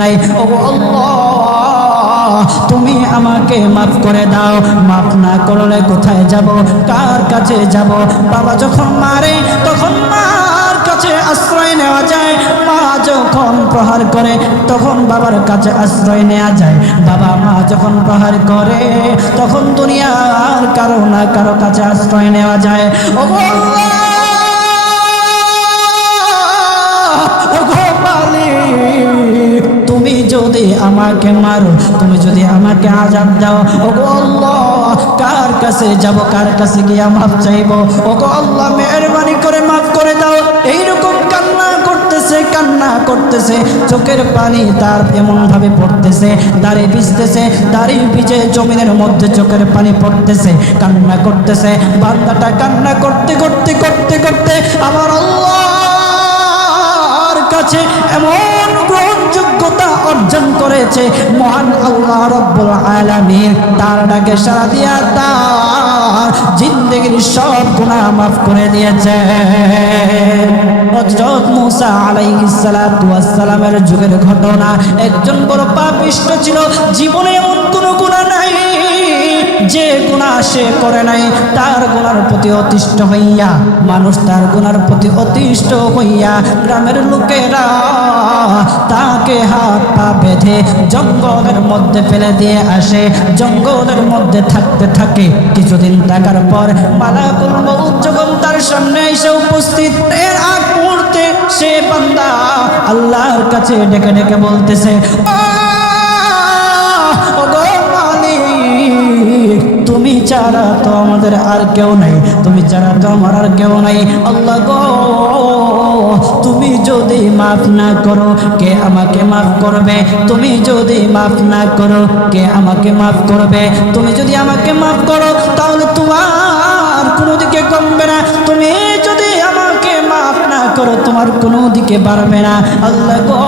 নাই। ও আল্লাহ, তুমি আমাকে মাফ করে দাও। মাফ না করলে কোথায় যাব, কার কাছে যাব? বাবা যখন মারে তখন মার কাছে আশ্রয় নেওয়া যায়, মা যখন প্রহার করে তখন বাবার কাছে আশ্রয় নেওয়া যায়। বাবা মা যখন প্রহার করে তখন দুনিয়ার কারো না কারো কাছে আশ্রয় নেওয়া যায়। ও আল্লাহ, তুমি যদি আমাকে মারো, তুমি যদি আমাকে আযাব দাও, ওগো আল্লাহ, কার কাছে যাব, কার কাছে গিয়ে মাফ চাইবো? ওগো আল্লাহ, মেহেরবানি করে মাফ করে দাও। এইরকম কান্না করতেছে, চোখের পানি তার এমন ভাবে পড়তেছে, দাড়ি ভিজতেছে, দাড়ি ভিজে জমিনের মধ্যে চোখের পানি পড়তেছে, কান্না করতেছে। বান্দাটা কান্না করতে করতে করতে করতে আমার আল্লাহর কাছে এমন গ্রহণযোগ্যতা অর্জন করেছে, মহান আল্লাহ রাব্বুল আলামিন তার ডাকে সাড়া দিয়া তার জিন্দেগির সব গুনাহ মাফ করে দিয়েছে। হযরত মূসা আলাইহিস সালাতু ওয়াস সালামের যুগের ঘটনা। একজন বড় পাপিষ্ঠ ছিল, জীবনে এমন কোনো গুনাহ নাই যে গুনাহ সে করে নাই। তার গুনার প্রতি অতিষ্ঠ হইয়া, মানুষ তার গুনার প্রতি অতিষ্ঠ হইয়া গ্রামের লোকেরা তাকে হাত পা বেঁধে জঙ্গলের মধ্যে ফেলে দিয়ে আসে। জঙ্গলের মধ্যে থাকতে থাকে, কিছুদিন থাকার পর মালাকুল মউত যখন তার সামনে এসে উপস্থিত, এর আগ মুহূর্তে সে বান্দা আল্লাহর কাছে ডেকে ডেকে বলতেছে, তুমি ছাড়া তো আমাদের আর কেউ নাই, তুমি ছাড়া তো আমার আর কেউ নাই। আল্লাহ গো, তুমি যদি মাফ না করো কে আমাকে মাফ করবে? তুমি যদি মাফ না করো কে আমাকে মাফ করবে? তুমি যদি আমাকে মাফ করো তাহলে তোমার কোনো দিকে কমবে না, তুমি যদি আমাকে মাফ না করো তোমার কোনো দিকে বাড়বে না। আল্লাহ গো,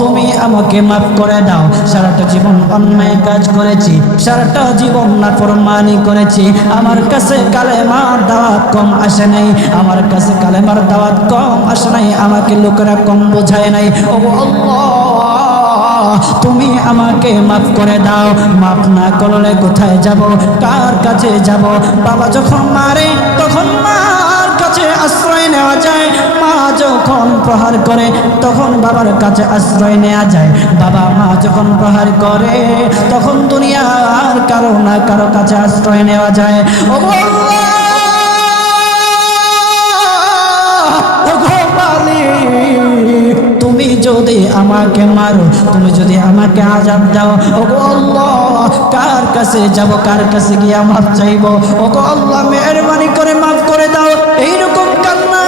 তুমি আমাকে মাফ করে দাও। সারাটা জীবন অন্যায় কাজ করেছি, সারাটা জীবন নাফরমানি করেছি, আমার কাছে কালেমার দাওয়াত কম আসে নাই, আমার কাছে কালেমার দাওয়াত কম আসে নাই, আমাকে লোকেরা কম বোঝায় নাই। ও আল্লাহ, তুমি আমাকে মাফ করে দাও। মাফ না করলে কোথায় যাব, কার কাছে যাব? বাবা যখন মারে তখন মার কাছে আশ্রয় নেওয়া যায়, মা যখন প্রহার করে তখন বাবার কাছে আশ্রয় নেওয়া যায়, বাবা মা যখন প্রহার করে তখন দুনিয়ার কারো না কারো কাছে আশ্রয় নেওয়া যায়। ও তুমি যদি আমাকে মারো, তুমি যদি আমাকে আযাব দাও, ওগো আল্লাহ, কার কাছে যাব, কার কাছে গিয়ে মাফ চাইবো? ওগো আল্লাহ, মেহেরবানি করে মাফ করে দাও। এইরকম কান্না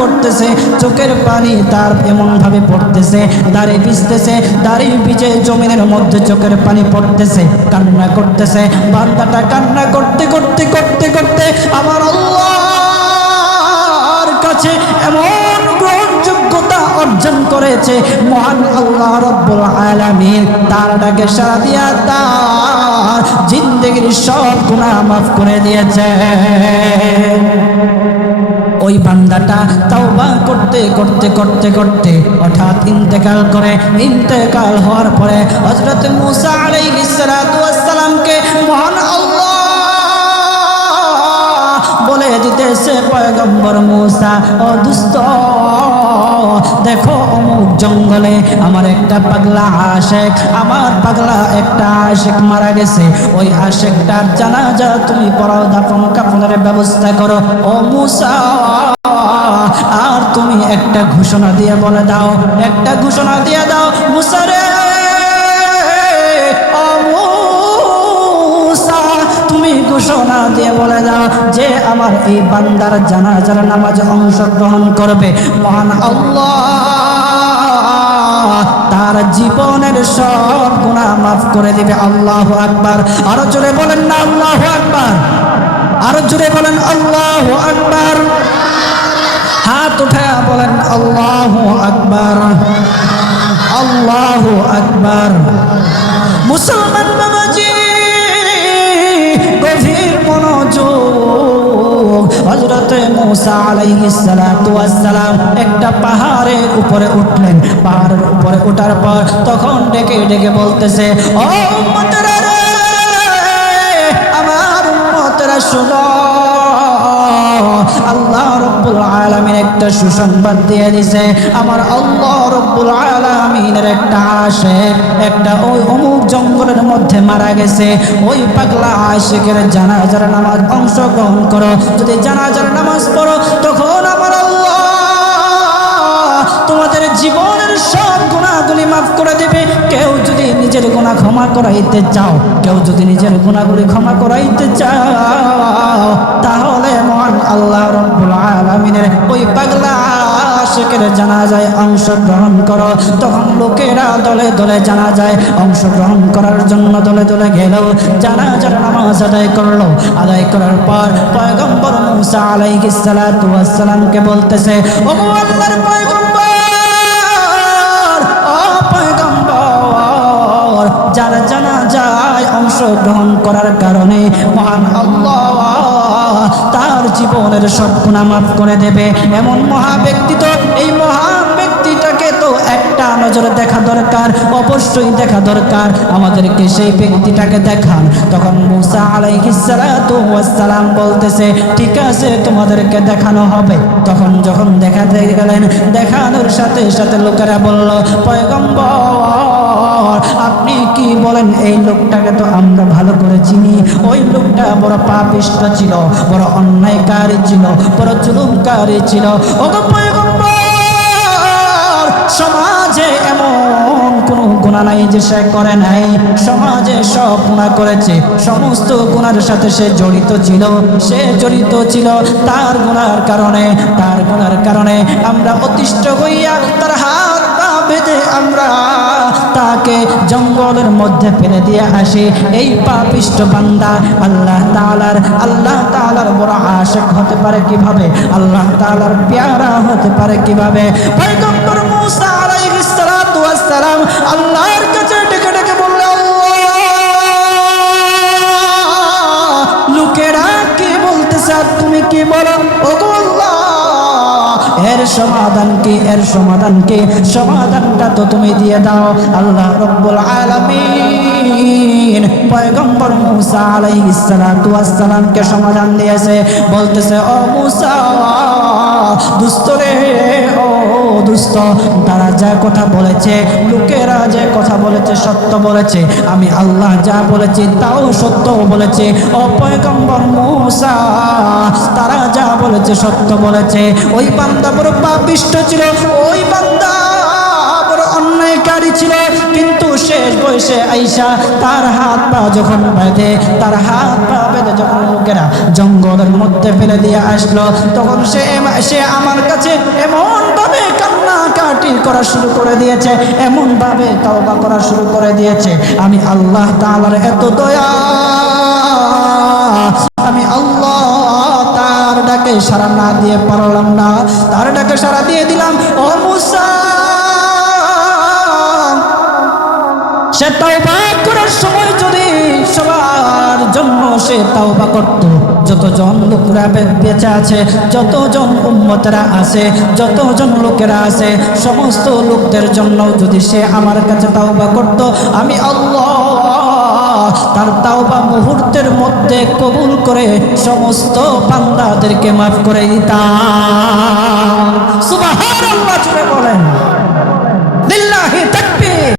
করতেছে, চোখের পানি তার এমন ভাবে পড়তেছে, দাড়ি ভিজতেছে, দাড়ি ভিজে জমিনের মধ্যে চোখের পানি পড়তেছে, কান্না করতেছে। বান্দাটা কান্না করতে করতে করতে করতে আমার আল্লাহর কাছে এমন গ্রহণযোগ্যতা অর্জন করেছে, মহান আল্লাহ রাব্বুল আলামিন তার ডাকে সাড়া দিয়া তার জিন্দেগির সব গুনাহ মাফ করে দিয়েছে। ওই বান্দাটা তাওবা করতে করতে করতে করতে হঠাৎ ইন্তেকাল করে। ইন্তেকাল হওয়ার পরে হযরত মূসা আলাইহিস সালাতু ওয়াস সালামকে মহান আল্লাহ বলে দিতেছে, পয়গম্বর মূসা, ও দুষ্ট, দেখো অমুক জঙ্গলে আমার একটা পাগলা আশেক, আমার পাগলা একটা আশেক মারা গেছে, ওই আশেকটার জানাজা তুমি পড়াও, দাফন কাফনের ব্যবস্থা করো। ও মূসা, আর তুমি একটা ঘোষণা দিয়ে বলে দাও, একটা ঘোষণা দিয়ে দাও, মূসা রে, ও মূসা, তুমি ঘোষণা দিয়ে বলে দাও যে আমার এই বান্দার জানাজার নামাজে অংশগ্রহণ করবে, মহান আল্লাহ তার জীবনের সব গুনাহ মাফ করে দিবে। আল্লাহু আকবার। আরো জোরে বলেন না আল্লাহু আকবার, আরো জোরে বলেন আল্লাহু আকবার। হাত উঠায়া বলেন আল্লাহু আকবার, আল্লাহু আকবার। মুসলমান বাবাজি, গভীর মনোযোগ। হযরত হযরতে মূসা আলাইহিস সালাতু ওয়াস সালাম একটা পাহাড়ের উপরে উঠলেন। পাহাড়ের উপরে ওঠার পর তখন ডেকে ডেকে বলতেছে, ও উম্মতেরা রে, আমার উম্মতেরা শুনো, আল্লাহ রব্বুল আলামিন একটা সুসংবাদ দিয়ে দিয়েছে। আমার আল্লাহ রব্বুল আলামিনের একটা আশিক একটা ওই অমুক জঙ্গলের মধ্যে মারা গেছে। ওই পাগলা আশিকের জানাজার নামাজ অংশগ্রহণ করো। যদি জানাজার নামাজ পড়ো তখন আমার আল্লাহ তোমাদের জীবনের সব গুনাহগুলি মাফ করে দেবে। কেউ যদি নিজের গুনাহ ক্ষমা করাইতে চাও, কেউ যদি নিজের গুনাহগুলি ক্ষমা করাইতে চাও, তাহলে মহান আল্লাহ রব্বুল আলামিনের ওই পাগলা আশিকের জানাজায় অংশগ্রহণ করো। তখন লোকেরা দলে দলে জানাজায় অংশগ্রহণ করার জন্য দলে দলে গেল। জানাজার নামাজ আদায় করলো। আদায় করার পর পয়গম্বর মূসা আলাইহিস সালাতু ওয়াস সালামকে বলতেছে, ও আল্লাহর পয়গম্বর, ও পয়গম্বর, যারা জানাজায় অংশগ্রহণ করার কারণে মহান আল্লাহ তার জীবনের সব গুনাহ মাফ করে দেবে। এমন মহা ব্যক্তি, তো এই মহান ব্যক্তিটাকে তো একটা নজরে দেখা দরকার, অবশ্যই দেখা দরকার। আমাদেরকে সেই ব্যক্তিটাকে দেখান। তখন মূসা আলাইহিস সালাতু ওয়াস সালাম বলতেছে, ঠিক আছে, তোমাদেরকে দেখানো হবে। তখন যখন দেখাতে গেলেন, দেখানোর সাথে সাথে লোকেরা বলল, পয়গম্বর, আপনি কি বলেন? এই লোকটাকে তো আমরা ভালো করে চিনি। ওই লোকটা বড় পাপিষ্ঠ ছিল, বড় অন্যায়কারী ছিল, বড় জুলুমকারী ছিল। ওগো পয়গম্বর, সমাজে এমন কোনো গুনাহ নাই যে সে করে নাই। সমাজে সব গুনাহ করেছে, সমস্ত গুনার সাথে সে জড়িত ছিল। সে জড়িত ছিল তার গুনার কারণে আমরা অতিষ্ঠ হইয়া তার হাত পা বেঁধে আমরা তাকে জঙ্গলের মধ্যে ফেলে দিয়ে আসি। এই পাপিষ্ঠ বান্দা আল্লাহ তাআলার বড় আশিক হতে পারে কিভাবে? আল্লাহ তাআলার পেয়ারা হতে পারে কিভাবে? পয়গম্বর মূসা আলাইহিস সালাতু ওয়াস সালাম আল্লাহর কাছে ডেকে ডেকে বলল, লোকেরা কি বলতেছে আর তুমি কি বলো? ওগো আল্লাহ, এর সমাধান কি? সমাধানটা তো তুমি দিয়ে দাও। আল্লাহ রব্বুল আলামিন পয়গম্বর মূসা আলাইহিস সালাতু ওয়াস সালামকে সমাধান দিয়েছে। বলতেছে, ও মূসা, দুষ্ট রে, ও দুষ্ট, তারা যা কথা বলেছে, লোকেরা যে কথা বলেছে সত্য বলেছে। আমি আল্লাহ যা বলেছি তাও সত্য বলেছে। ও পয়গম্বর মূসা, তারা যা বলেছে সত্য বলেছে। ওই বান্দা বড় পাপিষ্ঠ ছিল, ওই বান্দা বড় অন্যায়কারী ছিল, কিন্তু শেষ বয়সে আইসা তার হাত পা যখন বেঁধে যখন লোকেরা জঙ্গলের মধ্যে ফেলে দিয়ে আসলো, তখন সে আমার কাছে এমন ভাবে কান্নাকাটি করা শুরু করে দিয়েছে, এমন ভাবে তওবা করা শুরু করে দিয়েছে। আমি আল্লাহ তাআলার এত দয়া, আমি আল্লাহ তার ডাকে সাড়া না দিয়ে পারলাম না। তার ডাকে সাড়া দিয়ে দিলাম। ও মূসা, সে তওবা করার সময় যদি সবার জন্য সে তওবা করত, যতজন লোকেরা বেঁচে আছে, যতজন উম্মতেরা আছে, যতজন লোকেরা আছে, সমস্ত লোকদের জন্য যদি সে আমার কাছে তওবা করত, আমি আল্লাহ তার তাওবা মুহূর্তের মধ্যে কবুল করে সমস্ত বান্দাদেরকে মাফ করে দিতাম। সুবহানাল্লাহ, জোরে বলেন।